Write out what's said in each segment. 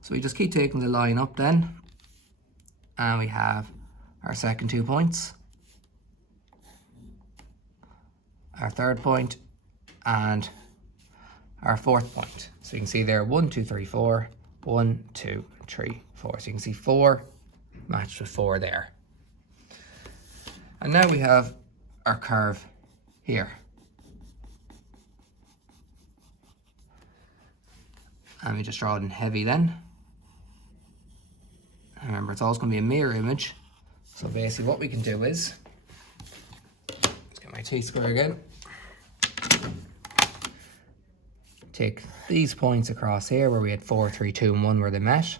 So we just keep taking the line up then, and we have our second 2 points, our third point, and our fourth point. So you can see there 1, 2, 3, 4, 1, 2, 3, 4. So you can see 4 matched with 4 there. And now we have our curve here. And we just draw it in heavy then. Remember, it's always going to be a mirror image. So basically what we can do is, let's get my T-square again. Take these points across here where we had 4, 3, 2, and 1 where they met.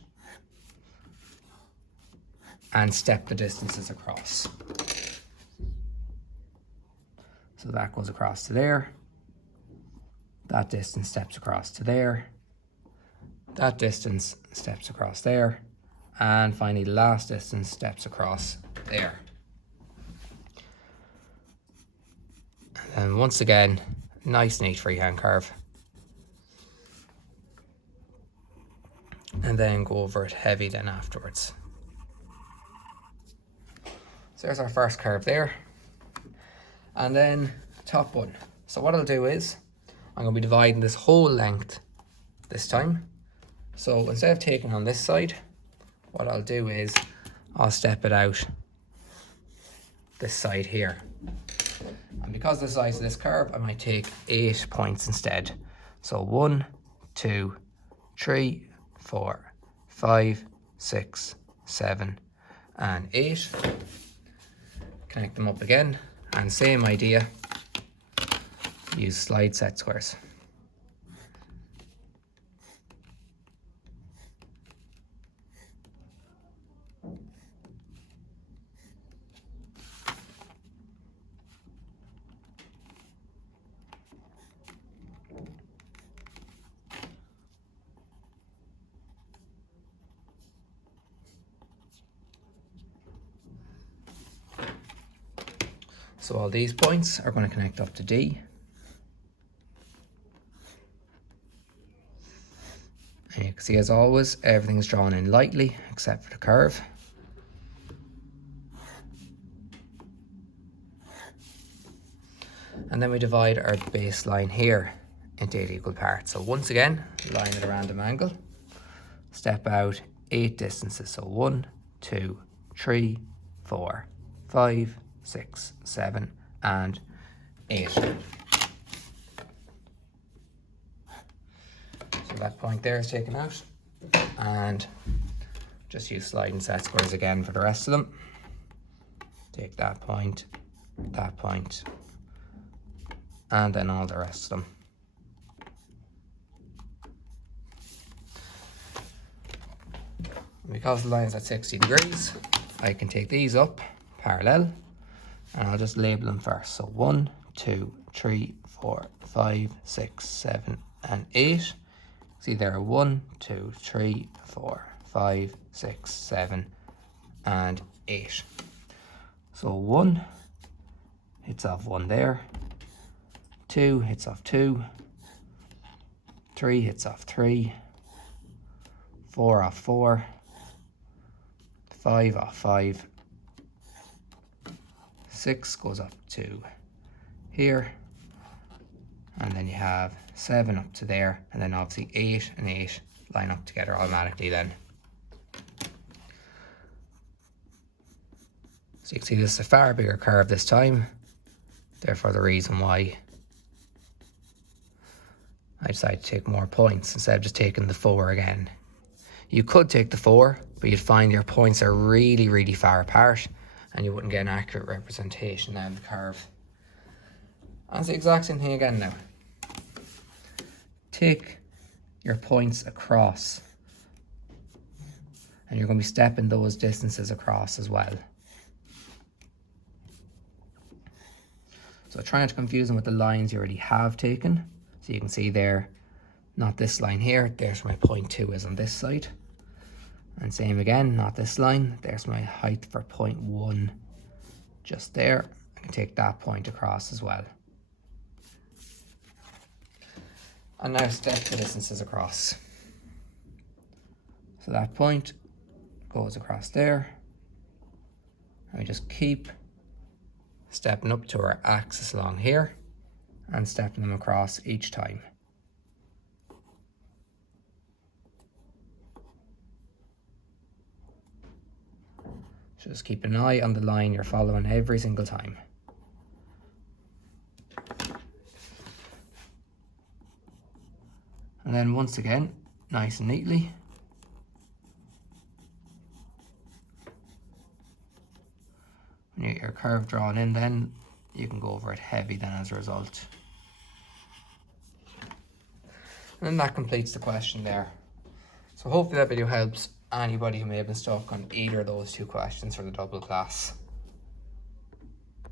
And step the distances across. So that goes across to there. That distance steps across to there. That distance steps across there. And finally, the last distance steps across there. And once again, nice neat freehand curve. And then go over it heavy then afterwards. So there's our first curve there. And then top one. So what I'll do is, I'm going to be dividing this whole length this time. So instead of taking on this side, what I'll do is I'll step it out this side here. And because of the size of this curve, I might take 8 points instead. So 1, 2, 3, 4, 5, 6, 7, and 8. Connect them up again, and same idea, use slide set squares. So all these points are going to connect up to D. And you can see, as always, everything's drawn in lightly except for the curve. And then we divide our baseline here into 8 equal parts. So once again, line at a random angle, step out 8 distances. So 1, 2, 3, 4, 5, 6, 7, and 8. So that point there is taken out, and just use sliding set squares again for the rest of them. Take that point, and then all the rest of them. And because the line is at 60 degrees, I can take these up parallel, and I'll just label them first. So 1, 2, 3, 4, 5, 6, 7, and 8. See there, 1, 2, 3, 4, 5, 6, 7, and 8. So 1 hits off 1 there, 2 hits off 2, 3 hits off 3, 4 off 4, 5 off 5, 6 goes up to here, and then you have 7 up to there, and then obviously 8 and 8 line up together automatically then. So you can see this is a far bigger curve this time, therefore the reason why I decided to take more points instead of just taking the 4 again. You could take the 4, but you'd find your points are really, really far apart, and you wouldn't get an accurate representation of the curve. And it's the exact same thing again now. Take your points across, and you're going to be stepping those distances across as well. So try not to confuse them with the lines you already have taken. So you can see there, not this line here, there's where my point 2 is on this side. And same again, not this line, there's my height for point 1 just there. I can take that point across as well. And now step the distances across. So that point goes across there. And we just keep stepping up to our axis along here and stepping them across each time. Just keep an eye on the line you're following every single time. And then once again, nice and neatly, when you get your curve drawn in, then you can go over it heavy then as a result. And then that completes the question there. So hopefully that video helps anybody who may have been stuck on either of those two questions for the double class.